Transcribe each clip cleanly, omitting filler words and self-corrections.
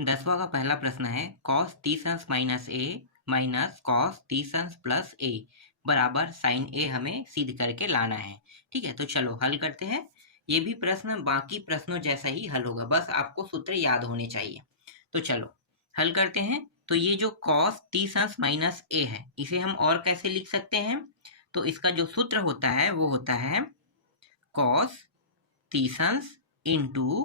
10वां का पहला प्रश्न है cos 30 अंश माइनस ए माइनस cos 30 अंश प्लस ए बराबर साइन ए हमें सिद्ध करके लाना है। ठीक है, तो चलो हल करते हैं। ये भी प्रश्न बाकी प्रश्नों जैसा ही हल होगा, बस आपको सूत्र याद होने चाहिए। तो चलो हल करते हैं। तो ये जो cos 30 अंश माइनस ए है, इसे हम और कैसे लिख सकते हैं? तो इसका जो सूत्र होता है वो होता है cos 30 अंश इंटू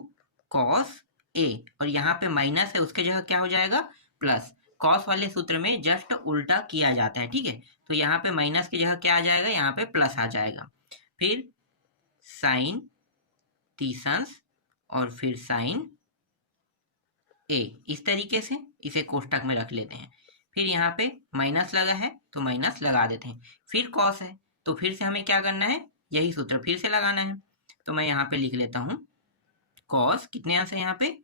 कॉस ए, और यहाँ पे माइनस है, उसके जगह क्या हो जाएगा? प्लस। कॉस वाले सूत्र में जस्ट उल्टा किया जाता है। ठीक है, तो यहाँ पे माइनस की जगह क्या आ जाएगा? यहाँ पे प्लस आ जाएगा। फिर साइन 30 अंश और फिर साइन ए, इस तरीके से इसे कोष्टक में रख लेते हैं। फिर यहाँ पे माइनस लगा है तो माइनस लगा देते हैं। फिर कॉस है तो फिर से हमें क्या करना है? यही सूत्र फिर से लगाना है। तो मैं यहाँ पे लिख लेता हूँ कॉस, कितने अंश है यहाँ पे?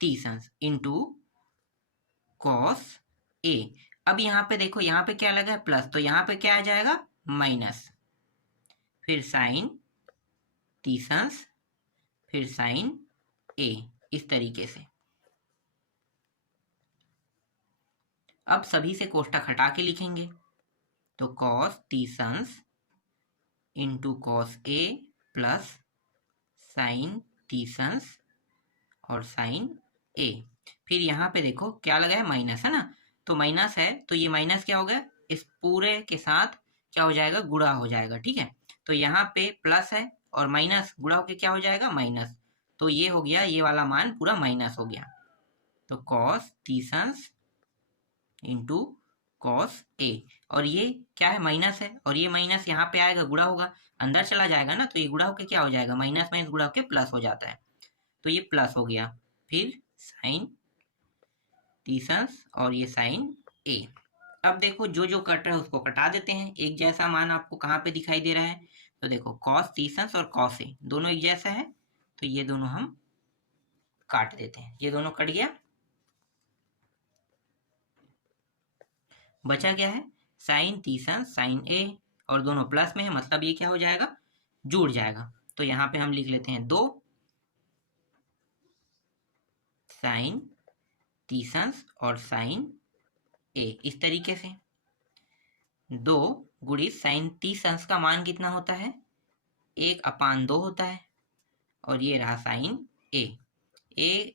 30 अंश इंटू कॉस ए। अब यहाँ पे देखो, यहाँ पे क्या लगा है? प्लस, तो यहाँ पे क्या आ जाएगा? माइनस। फिर साइन 30 अंश फिर साइन ए, इस तरीके से। अब सभी से कोष्टक हटा के लिखेंगे। तो कॉस 30 अंश into cos A plus sign 30 अंश और साइन ए। फिर यहाँ पे देखो क्या लगा है? माइनस है ना, तो माइनस है तो ये माइनस क्या हो गया? इस पूरे के साथ क्या हो जाएगा? गुणा हो जाएगा। ठीक है, तो यहाँ पे प्लस है और माइनस गुणा होके क्या हो जाएगा? माइनस। तो ये हो गया, ये वाला मान पूरा माइनस हो गया। तो कॉस 30 अंश इंटू कॉस ए, और ये क्या है? माइनस है, और ये माइनस यहाँ पे आएगा, गुणा होगा, अंदर चला जाएगा ना, तो ये गुणा होके क्या हो जाएगा? माइनस माइनस गुणा होके प्लस हो जाता है, तो ये प्लस हो गया। फिर साइन 30 अंश और ये साइन ए। अब देखो जो जो कट रहा है उसको कटा देते हैं। एक जैसा मान आपको कहाँ पे दिखाई दे रहा है? तो देखो cos 30 अंश और cos ए दोनों एक जैसा है, तो ये दोनों हम काट देते हैं। ये दोनों कट गया, बचा क्या है? साइन 30 अंश साइन ए, और दोनों प्लस में है, मतलब ये क्या हो जाएगा? जुड़ जाएगा। तो यहाँ पे हम लिख लेते हैं 2 साइन 30 अंश और साइन ए, इस तरीके से। 2 गुणित साइन 30 अंश का मान कितना होता है? 1/2 होता है, और ये रहा साइन ए। ए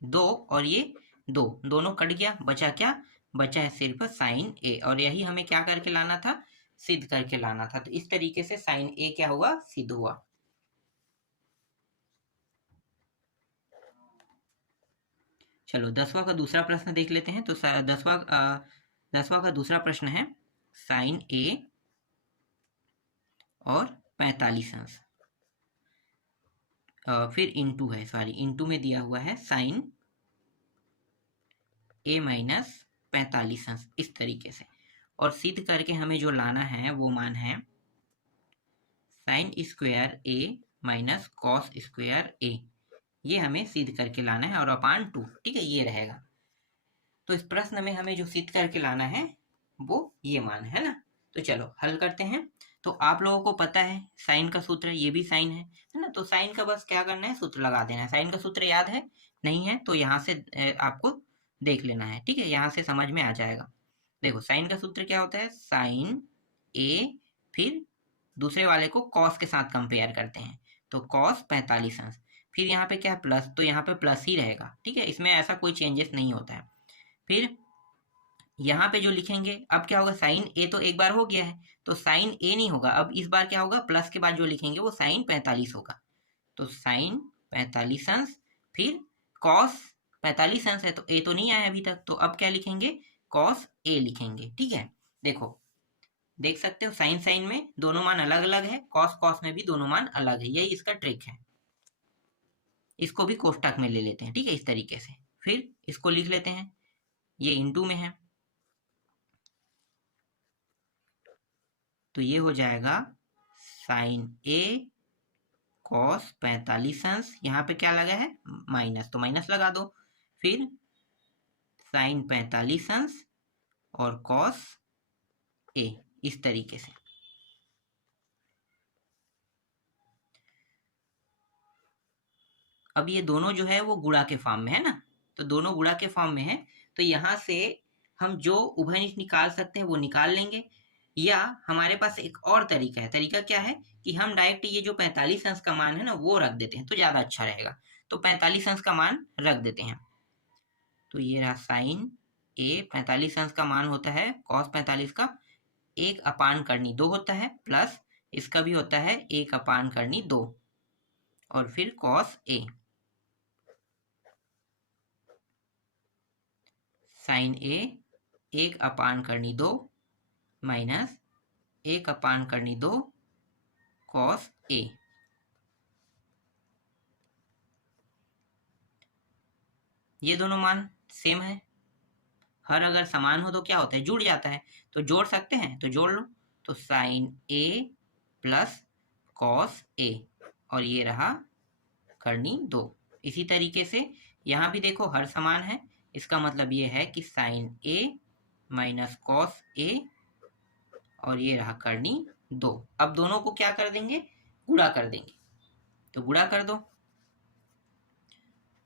2 और ये 2 दोनों कट गया, बचा क्या? बचा है सिर्फ साइन ए, और यही हमें क्या करके लाना था? सिद्ध करके लाना था। तो इस तरीके से साइन ए क्या हुआ? सिद्ध हुआ। चलो 10वां का दूसरा प्रश्न देख लेते हैं। तो 10वां का दूसरा प्रश्न है साइन ए और 45 अंश, फिर इंटू है, सॉरी इंटू में दिया हुआ है साइन ए माइनस 45 अंश, इस तरीके से। और सिद्ध करके हमें जो लाना है वो मान है साइन स्क्वायर ए माइनस कॉस स्क्वायर ए, ये हमें सिद्ध करके लाना है, और अपान 2। ठीक है, ये रहेगा। तो इस प्रश्न में हमें जो सिद्ध करके लाना है वो ये मान है ना। तो चलो हल करते हैं। तो आप लोगों को पता है साइन का सूत्र, ये भी साइन है ना, तो साइन का बस क्या करना है? सूत्र लगा देना है। साइन का सूत्र याद है? नहीं है तो यहाँ से आपको देख लेना है। ठीक है, यहाँ से समझ में आ जाएगा। देखो साइन का सूत्र क्या होता है? साइन ए, फिर दूसरे वाले को कॉस के साथ कंपेयर करते हैं, तो कॉस 45 अंश। फिर यहाँ पे क्या है? प्लस, तो यहाँ पे प्लस ही रहेगा। ठीक है, इसमें ऐसा कोई चेंजेस नहीं होता है। फिर यहाँ पे जो लिखेंगे, अब क्या होगा? साइन ए तो एक बार हो गया है, तो साइन ए नहीं होगा, अब इस बार क्या होगा? प्लस के बाद जो लिखेंगे वो साइन 45 होगा, तो साइन 45 अंश। फिर कॉस 45 अंश है तो ए तो नहीं आया अभी तक, तो अब क्या लिखेंगे? कॉस ए लिखेंगे। ठीक है, देखो देख सकते हो साइन साइन में दोनों मान अलग अलग है, कॉस कॉस में भी दोनों मान अलग है, यही इसका ट्रिक है। इसको भी कोष्टक में ले लेते हैं। ठीक है, इस तरीके से। फिर इसको लिख लेते हैं, ये इंटू में है, तो ये हो जाएगा साइन ए कॉस 45 अंश, यहाँ पे क्या लगा है? माइनस, तो माइनस लगा दो। फिर साइन 45 अंश और कॉस ए, इस तरीके से। अब ये दोनों जो है वो गुणा के फॉर्म में है ना, तो दोनों गुणा के फॉर्म में है, तो यहाँ से हम जो उभयनिष्ठ निकाल सकते हैं वो निकाल लेंगे, या हमारे पास एक और तरीका है। तरीका क्या है कि हम डायरेक्ट ये जो 45 अंश का मान है ना वो रख देते हैं, तो ज़्यादा अच्छा रहेगा। तो 45 अंश का मान रख देते हैं। तो ये रहा साइन ए, 45 अंश का मान होता है कॉस 45 का 1/2 होता है, प्लस इसका भी होता है 1/2 और फिर cos A. Sign A 1/2 minus 1/2 cos A. ये दोनों मान सेम है, हर अगर समान हो तो क्या होता है, जुड़ जाता है, तो जोड़ सकते हैं तो जोड़ लो। तो sign A plus cos A, और ये रहा करनी 2। इसी तरीके से यहाँ भी देखो हर समान है, इसका मतलब ये है कि sign A minus cos A, और ये रहा करनी 2। अब दोनों को क्या कर देंगे, गुणा कर देंगे, तो गुणा कर दो।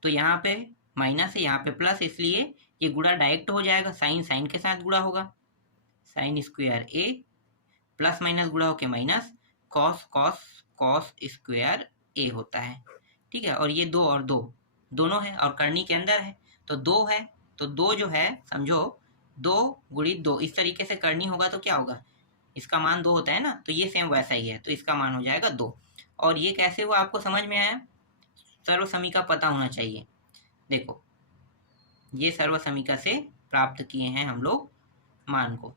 तो यहाँ पे माइनस है, यहाँ पे प्लस, इसलिए ये गुणा डायरेक्ट हो जाएगा, साइन साइन के साथ गुणा होगा, sine square A plus minus गुणा होके minus cos cos cos square A होता है। ठीक है, और ये 2 और 2 दोनों है और करनी के अंदर है, तो 2 है, तो 2 जो है समझो 2 गुणित 2, इस तरीके से करनी होगा तो क्या होगा, इसका मान 2 होता है ना, तो ये सेम वैसा ही है, तो इसका मान हो जाएगा 2। और ये कैसे हुआ आपको समझ में आया, सर्व समीका पता होना चाहिए। देखो ये सर्व समीका से प्राप्त किए हैं हम लोग मान को,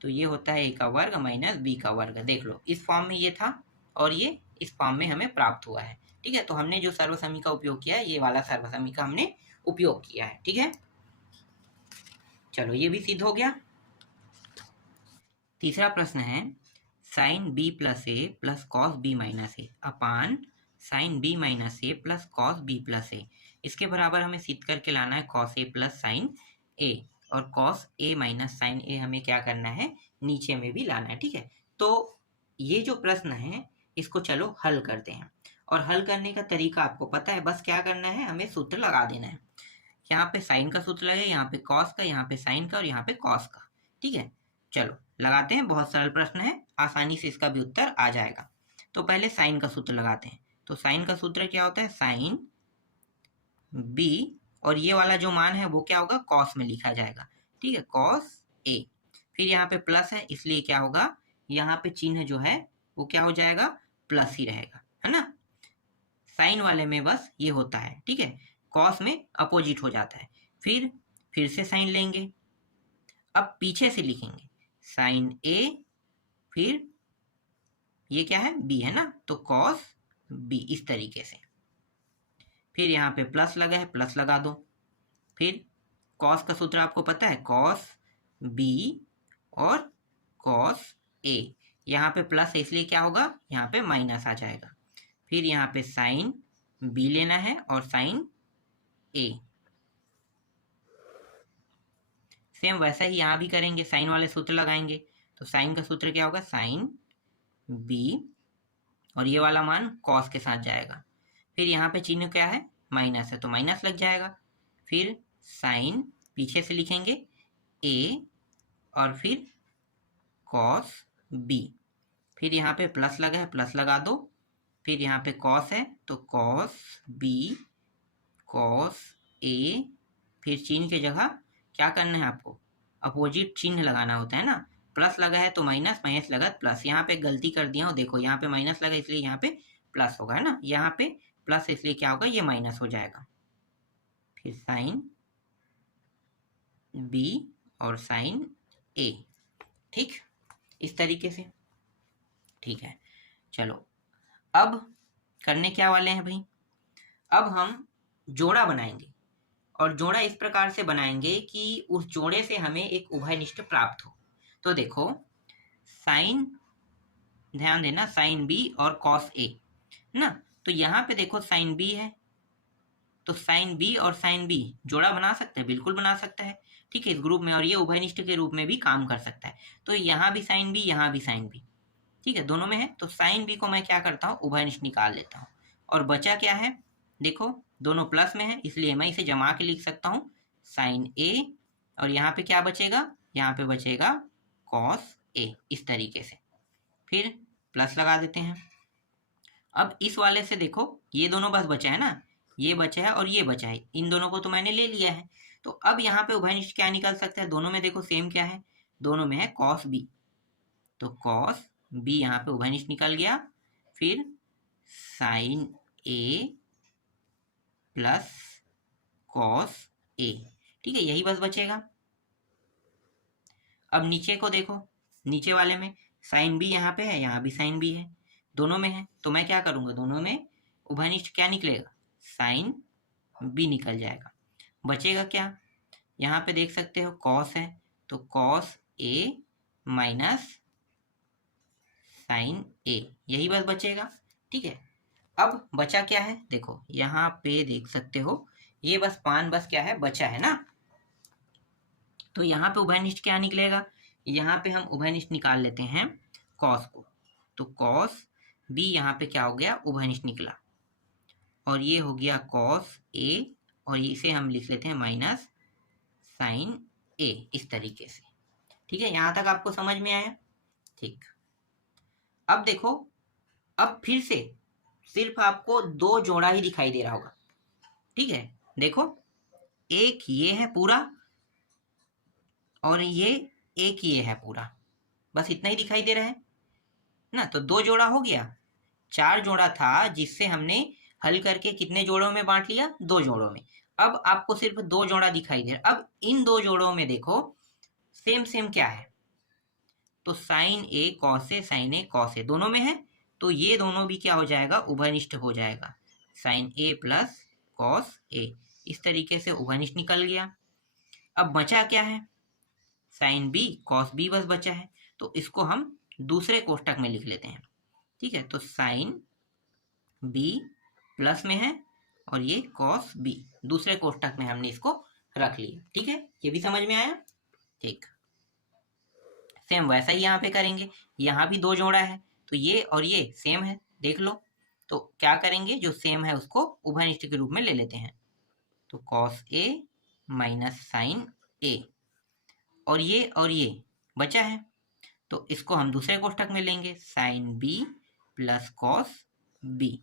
तो ये होता है a का वर्ग माइनस b का वर्ग। देख लो इस फॉर्म में ये था और ये इस फॉर्म में हमें प्राप्त हुआ है। ठीक है, तो हमने जो सर्व समीका उपयोग किया है, ये वाला सर्व समीका हमने उपयोग किया है। ठीक है, चलो ये भी सिद्ध हो गया। तीसरा प्रश्न है साइन b प्लस ए प्लस कॉस बी माइनस ए अपान साइन बी माइनस ए प्लस कॉस बी प्लस ए। इसके बराबर हमें सिद्ध करके लाना है कॉस ए प्लस साइन ए, और कॉस ए माइनस साइन ए हमें क्या करना है, नीचे में भी लाना है। ठीक है, तो ये जो प्रश्न है इसको चलो हल करते हैं, और हल करने का तरीका आपको पता है, बस क्या करना है, हमें सूत्र लगा देना है। यहाँ पे साइन का सूत्र लगे, यहाँ पे कॉस का, यहाँ पे साइन का और यहाँ पे कॉस का। ठीक है, चलो लगाते हैं, बहुत सरल प्रश्न है, आसानी से इसका भी उत्तर आ जाएगा। तो पहले साइन का सूत्र लगाते हैं। तो साइन का सूत्र क्या होता है, साइन बी, और ये वाला जो मान है वो क्या होगा, कॉस में लिखा जाएगा। ठीक है, कॉस ए, फिर यहाँ पे प्लस है इसलिए क्या होगा, यहाँ पे चिन्ह जो है वो क्या हो जाएगा, प्लस ही रहेगा, है ना। साइन वाले में बस ये होता है, ठीक है, कॉस में अपोजिट हो जाता है। फिर से साइन लेंगे, अब पीछे से लिखेंगे साइन ए, फिर ये क्या है, बी है ना, तो कॉस बी, इस तरीके से। फिर यहाँ पे प्लस लगा है, प्लस लगा दो। फिर कॉस का सूत्र आपको पता है, कॉस बी और कॉस ए, यहाँ पे प्लस है इसलिए क्या होगा, यहाँ पे माइनस आ जाएगा। फिर यहाँ पे साइन बी लेना है और साइन ए, सेम वैसा ही यहाँ भी करेंगे, साइन वाले सूत्र लगाएंगे। तो साइन का सूत्र क्या होगा, साइन बी, और ये वाला मान कॉस के साथ जाएगा। फिर यहाँ पे चिन्ह क्या है, माइनस है, तो माइनस लग जाएगा। फिर साइन पीछे से लिखेंगे ए, और फिर कॉस बी, फिर यहाँ पे प्लस लगा है, प्लस लगा दो। फिर यहाँ पे कॉस है तो कॉस बी कॉस ए, फिर चिन्ह की जगह क्या करना है आपको, अपोजिट चिन्ह लगाना होता है ना। प्लस लगा है तो माइनस, माइनस लगा प्लस। यहाँ पे गलती कर दिया हूँ, देखो यहाँ पे माइनस लगा इसलिए यहाँ पे प्लस होगा, है ना, यहाँ पे प्लस इसलिए क्या होगा, ये माइनस हो जाएगा। फिर साइन बी और साइन ए, ठीक, इस तरीके से। ठीक है, चलो अब करने क्या वाले हैं भाई, अब हम जोड़ा बनाएंगे, और जोड़ा इस प्रकार से बनाएंगे कि उस जोड़े से हमें एक उभयनिष्ठ प्राप्त हो। तो देखो साइन, ध्यान देना, साइन बी और कॉस ए ना, तो यहाँ पे देखो साइन बी है, तो साइन बी और साइन बी जोड़ा बना सकते हैं, बिल्कुल बना सकता है। ठीक है, इस ग्रुप में, और ये उभयनिष्ठ के रूप में भी काम कर सकता है। तो यहाँ भी साइन बी, यहाँ भी साइन बी, ठीक है, दोनों में है। तो साइन बी को मैं क्या करता हूँ, उभयनिष्ठ निकाल लेता हूँ, और बचा क्या है, देखो दोनों प्लस में है, इसलिए मैं इसे जमा के लिख सकता हूँ साइन ए, और यहाँ पे क्या बचेगा, यहाँ पे बचेगा कॉस ए, इस तरीके से। फिर प्लस लगा देते हैं। अब इस वाले से देखो ये दोनों बस बचा है ना, ये बचा है और ये बचा है, इन दोनों को तो मैंने ले लिया है। तो अब यहाँ पे उभयनिष्ठ क्या निकल सकता है, दोनों में देखो सेम क्या है, दोनों में है कॉस बी, तो कॉस बी यहाँ पे उभयनिष्ठ निकल गया। फिर sign A plus cos A, ठीक है, यही बस बचेगा। अब नीचे को देखो, नीचे वाले में साइन बी यहाँ पे है, यहाँ भी साइन बी है, दोनों में है, तो मैं क्या करूँगा, दोनों में उभयनिष्ठ क्या निकलेगा, साइन बी निकल जाएगा। बचेगा क्या, यहाँ पे देख सकते हो कॉस है, तो कॉस ए माइनस साइन ए, यही बस बचेगा। ठीक है, अब बचा क्या है, देखो यहाँ पे देख सकते हो ये बस पान बस क्या है, बचा है ना, तो यहाँ पे उभयनिष्ठ क्या निकलेगा, यहाँ पे हम उभयनिष्ठ निकाल लेते हैं कॉस को, तो कॉस बी यहाँ पे क्या हो गया, उभयनिष्ठ निकला, और ये हो गया कॉस ए, और इसे हम लिख लेते हैं माइनस साइन ए, इस तरीके से। ठीक है, यहाँ तक आपको समझ में आया। ठीक, अब देखो, अब फिर से सिर्फ आपको दो जोड़ा ही दिखाई दे रहा होगा। ठीक है, देखो एक ये है पूरा और ये एक ये है पूरा, बस इतना ही दिखाई दे रहा है ना, तो दो जोड़ा हो गया। चार जोड़ा था जिससे हमने हल करके कितने जोड़ों में बांट लिया, दो जोड़ों में। अब आपको सिर्फ दो जोड़ा दिखाई दे रहा। अब इन दो जोड़ों में देखो सेम सेम क्या है, तो sign A cos A, sign A cos A दोनों में है, तो ये दोनों भी क्या हो जाएगा, उभयनिष्ठ हो जाएगा, sign A plus cos A, इस तरीके से उभयनिष्ठ निकल गया। अब बचा क्या है, साइन बी कॉस बी बस बचा है, तो इसको हम दूसरे कोष्टक में लिख लेते हैं। ठीक है, तो साइन बी प्लस में है और ये कॉस बी, दूसरे कोष्टक में हमने इसको रख लिया। ठीक है, ये भी समझ में आया। ठीक, सेम वैसा ही यहाँ पे करेंगे, यहाँ भी दो जोड़ा है, तो ये और ये सेम है, देख लो, तो क्या करेंगे, जो सेम है उसको उभयनिष्ठ के रूप में ले लेते हैं, तो कॉस ए माइनस साइन ए, और ये बचा है, तो इसको हम दूसरे कोष्टक में लेंगे, sine B plus cos B.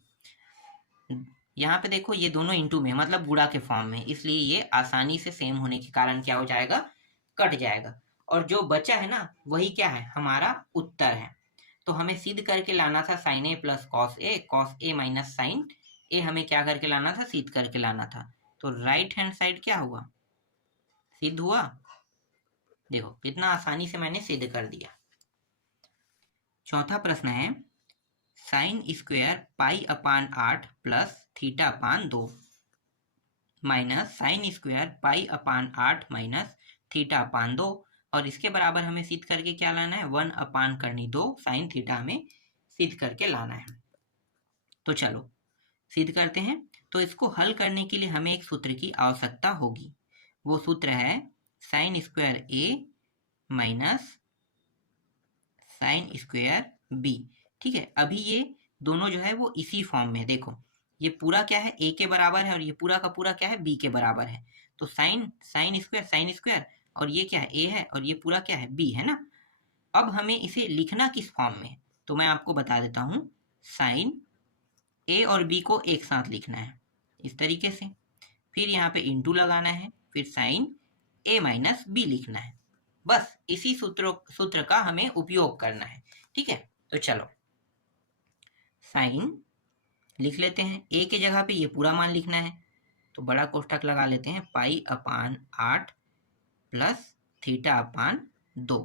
यहाँ पे देखो ये दोनों इंटू में, मतलब गुणा के फॉर्म में, इसलिए ये आसानी से सेम होने के कारण क्या हो जाएगा, कट जाएगा, और जो बचा है ना वही क्या है, हमारा उत्तर है। तो हमें सिद्ध करके लाना था sign A plus cos A minus sign ए, हमें क्या करके लाना था, सिद्ध करके लाना था। तो राइट हैंड साइड क्या हुआ, सिद्ध हुआ। देखो कितना आसानी से मैंने सिद्ध कर दिया। चौथा प्रश्न है, sine square pi upon 8 plus theta upon 2 minus sine square pi upon 8 minus theta upon 2, और इसके बराबर हमें सिद्ध करके क्या लाना है, 1 अपान करनी 2 साइन थीटा हमें सिद्ध करके लाना है। तो चलो सिद्ध करते हैं। तो इसको हल करने के लिए हमें एक सूत्र की आवश्यकता होगी, वो सूत्र है साइन स्क्वायर ए माइनस साइन स्क्वायर बी। ठीक है, अभी ये दोनों जो है वो इसी फॉर्म में, देखो ये पूरा क्या है, ए के बराबर है, और ये पूरा का पूरा क्या है, बी के बराबर है, तो साइन साइन स्क्वायर, और ये क्या है, ए है, और ये पूरा क्या है, बी है ना। अब हमें इसे लिखना किस फॉर्म में, तो मैं आपको बता देता हूँ, साइन ए और बी को एक साथ लिखना है इस तरीके से, फिर यहाँ पे इंटू लगाना है, फिर साइन ए माइनस बी लिखना है, बस इसी सूत्र का हमें उपयोग करना है। ठीक है, तो चलो साइन लिख लेते हैं, ए के जगह पे ये पूरा मान लिखना है, तो बड़ा कोष्ठक लगा लेते हैं, पाई अपान 8 प्लस थीटा अपान 2,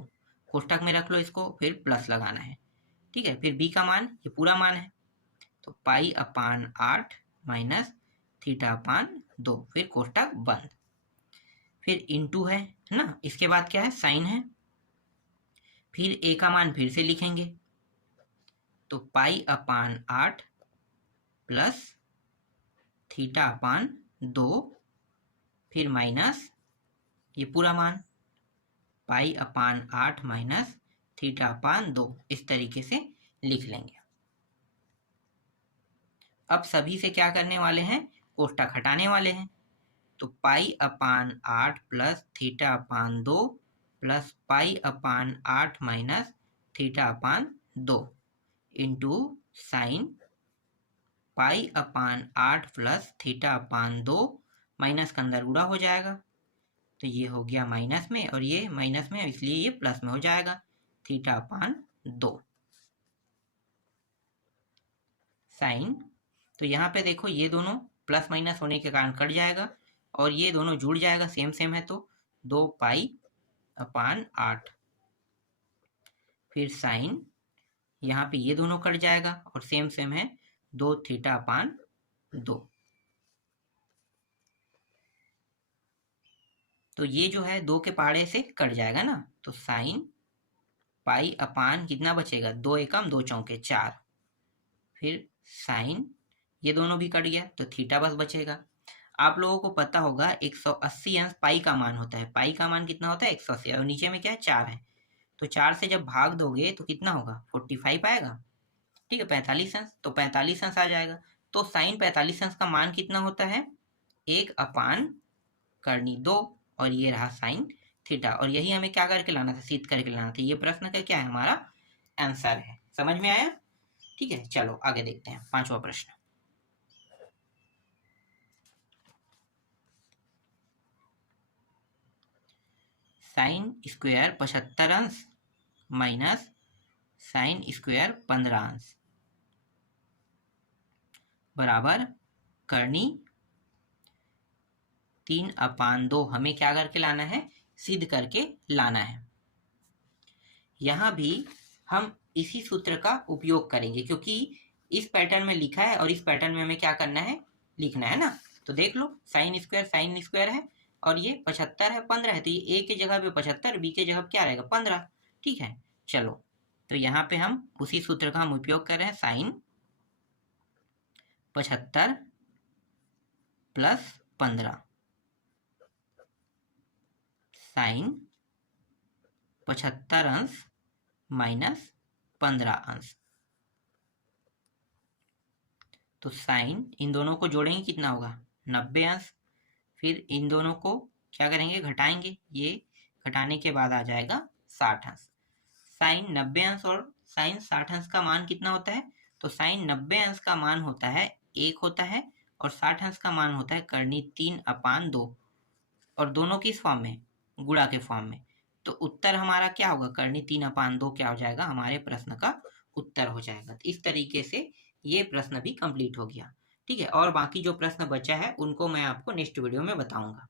कोष्ठक में रख लो इसको, फिर प्लस लगाना है। ठीक है, फिर बी का मान ये पूरा मान है, तो pi upon 8 minus theta upon 2, फिर कोष्ठक बंद, फिर इंटू है ना, इसके बाद क्या है, साइन है, फिर ए का मान फिर से लिखेंगे, तो pi upon 8 plus theta upon 2, फिर माइनस ये पूरा मान, पाई अपान 8 माइनस थीटा अपान 2, इस तरीके से लिख लेंगे। अब सभी से क्या करने वाले हैं, कोष्टक हटाने वाले हैं, तो pi upon 8 plus theta upon 2 plus pi upon 8 minus theta upon 2 into sine pi upon 8 plus theta upon 2, minus का अंदर गुणा हो जाएगा, तो ये हो गया माइनस में और ये माइनस में, इसलिए ये प्लस में हो जाएगा, थीटा अपान 2 साइन। तो यहाँ पे देखो ये दोनों प्लस माइनस होने के कारण कट जाएगा और ये दोनों जुड़ जाएगा, सेम सेम है, तो 2 पाई अपान 8, फिर साइन, यहाँ पे ये दोनों कट जाएगा और सेम सेम है, 2 थीटा अपान 2। तो ये जो है 2 के पहाड़े से कट जाएगा ना, तो साइन पाई अपान कितना बचेगा, 2 एकम 2 चौके 4, फिर साइन ये दोनों भी कट गया तो थीटा बस बचेगा। आप लोगों को पता होगा 180 अंश पाई का मान होता है, पाई का मान कितना होता है 180, और नीचे में क्या है 4 है, तो 4 से जब भाग दोगे तो कितना होगा 45 आएगा, ठीक है, 45 अंश, तो 45 अंश आ जाएगा। तो साइन 45 अंश का मान कितना होता है 1 अपान करनी 2, और ये रहा साइन थीटा, और यही हमें क्या करके लाना था, सिद्ध करके लाना था। ये प्रश्न का क्या है, हमारा आंसर है। समझ में आया? ठीक है, चलो आगे देखते हैं 5वां प्रश्न। साइन स्क्वायर 75 अंश माइनस साइन स्क्वायर 15 अंश बराबर करनी 3 अपान 2, हमें क्या करके लाना है, सिद्ध करके लाना है। यहाँ भी हम इसी सूत्र का उपयोग करेंगे, क्योंकि इस पैटर्न में लिखा है और इस पैटर्न में हमें क्या करना है, लिखना है ना। तो देख लो, साइन स्क्वायर है और ये 75 है, 15 है, तो ये ए की जगह पे 75, बी की जगह क्या रहेगा 15, ठीक है। चलो, तो यहाँ पे हम उसी सूत्र का हम उपयोग कर रहे हैं, साइन 75 प्लस 15 साइन 75 अंश माइनस 15 अंश, तो साइन इन दोनों को जोड़ेंगे कितना होगा 90 अंश, फिर इन दोनों को क्या करेंगे, घटाएंगे, ये घटाने के बाद आ जाएगा 60 अंश। साइन 90 अंश और साइन 60 अंश का मान कितना होता है, तो साइन 90 अंश का मान होता है 1 होता है और 60 अंश का मान होता है करनी 3 अपान 2, और दोनों किस फॉर्म में, गुणा के फॉर्म में। तो उत्तर हमारा क्या होगा, करनी 3 अपान 2 क्या हो जाएगा, हमारे प्रश्न का उत्तर हो जाएगा। तो इस तरीके से ये प्रश्न भी कंप्लीट हो गया, ठीक है। और बाकी जो प्रश्न बचा है उनको मैं आपको नेक्स्ट वीडियो में बताऊंगा।